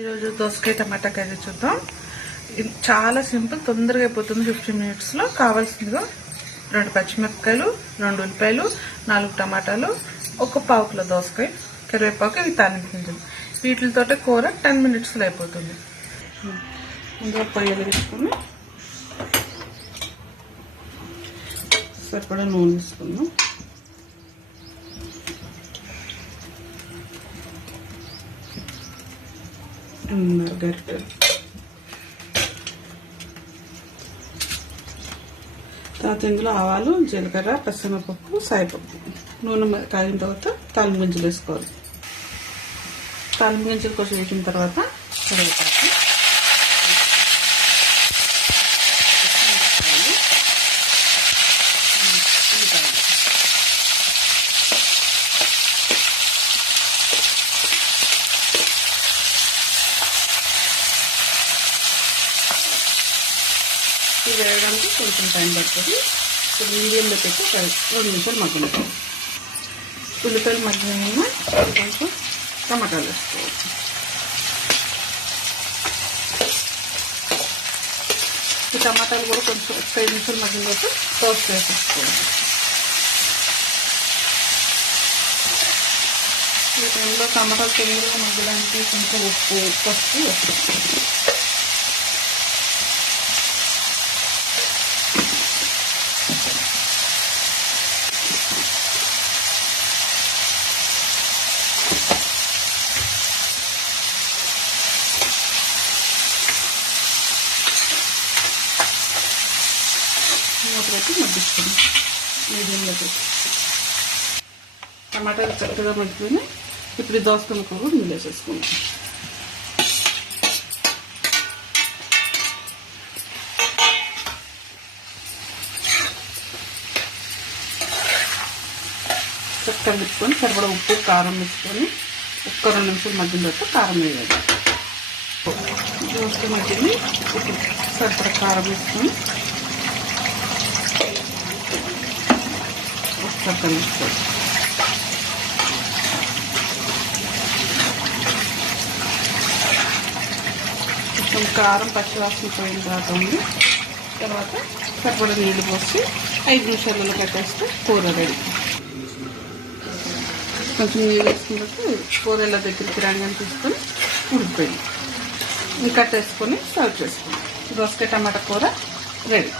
ఈరోజు దోసకాయ టమాటా కర్రీ చూద్దాం. చాలా సింపుల్, తొందరగా అయిపోతుంది. 15 మినిట్స్లో. కావాల్సిందిగా 2 పచ్చిమిరపకాయలు, 2 ఉల్లిపాయలు, 4 టమాటాలు, 1 పావు కిలో దోసకాయ, కరివేపాకు, ఇవి తాలింపు గింజలు. వీటితోటే కూర 10 మినిట్స్లో అయిపోతుంది. ముందుగా పొయ్యి వేసుకుని సరిపడా నూనె వేసుకుందాం. గరిటెలు తర్వాత ఇందులో ఆవాలు, జీలకర్ర, పచ్చిమిరపప్పు, సాయిపప్పు. నూనె కాగిన తర్వాత తాలింపు గింజలు వేసుకోవాలి. తాలింపు గింజలు కొంచెం వేసిన తర్వాత కరివేపాకు, ఇది వేయడానికి కొంచెం టైం పడుతుంది. మీడియంలో పెట్టి 2 నిమిషాలు మగ్గుతాం. ఉల్లిపాయలు మగ్గిన కొంచెం టమాటాలు వేసుకోవాలి. ఈ టమాటాలు కూడా కొంచెం 5 నిమిషాలు మగ్గిన తర్వాత టోస్ట్ వేసేసుకోవాలి. ఈ టైంలో టమాటాలు తొందరగా మగ్గడానికి కొంచెం ఉప్పు, పసుపు వేసుకోవాలి. మూత పెట్టి మగ్గిస్తున్నాం. మీడియంలో పెట్టి టమాటాలు చక్కగా మగ్గిపోయి ఇప్పుడు ఈ దోసకాయ కూర కూడా వేసేసుకున్నాం. చక్కగా పెట్టుకొని సరిపడా ఉప్పు, కారం వేసుకొని 1-2 నిమిషాలు మగ్గిన తర్వాత కారం వేయాలి. దోసకాయ మగ్గింది. సరిపడా కారం వేసుకొని చక్కగా వేసుకోవాలి. కొంచెం కారం పచ్చివాసన పోయిన తర్వాత సరిపడా నీళ్ళు పోసి 5 నిమిషాలలో కట్టేస్తే కూర రెడీ. కొంచెం నీళ్ళు వేసుకున్నట్టు కూర ఇలా దగ్గరికి రాగానే తీసుకొని ఉడికిపోయింది. కట్టేసుకొని సర్వ్ చేసుకున్నాం. దోసకాయ టమాటా కూర రెడీ.